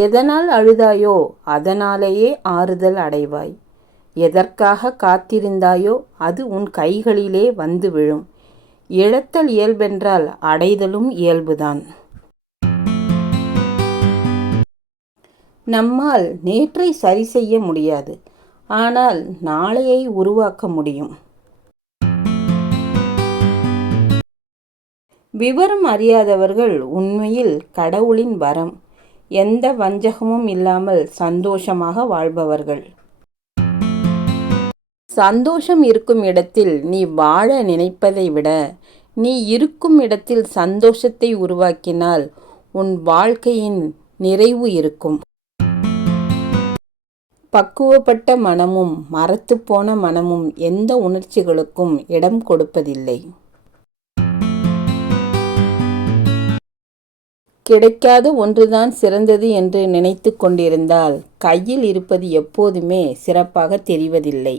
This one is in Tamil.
எதனால் அழுதாயோ அதனாலேயே ஆறுதல் அடைவாய். எதற்காக காத்திருந்தாயோ அது உன் கைகளிலே வந்து விழும். இழத்தல் இயல்பென்றால் அடைதலும் இயல்புதான். நம்மால் நேற்றை சரி செய்ய முடியாது, ஆனால் நாளையை உருவாக்க முடியும். விவரம் அறியாதவர்கள் உண்மையில் கடவுளின் வரம். எந்த வஞ்சகமும் இல்லாமல் சந்தோஷமாக வாழ்பவர்கள். சந்தோஷம் இருக்கும் இடத்தில் நீ வாழ நினைப்பதை விட நீ இருக்கும் இடத்தில் சந்தோஷத்தை உருவாக்கினால் உன் வாழ்க்கையின் நிறைவு இருக்கும். பக்குவப்பட்ட மனமும் மரத்துப்போன மனமும் எந்த உணர்ச்சிகளுக்கும் இடம் கொடுப்பதில்லை. கிடைக்காத ஒன்றுதான் சிறந்தது என்று நினைத்து கொண்டிருந்தால் கையில் இருப்பது எப்போதுமே சிறப்பாக தெரிவதில்லை.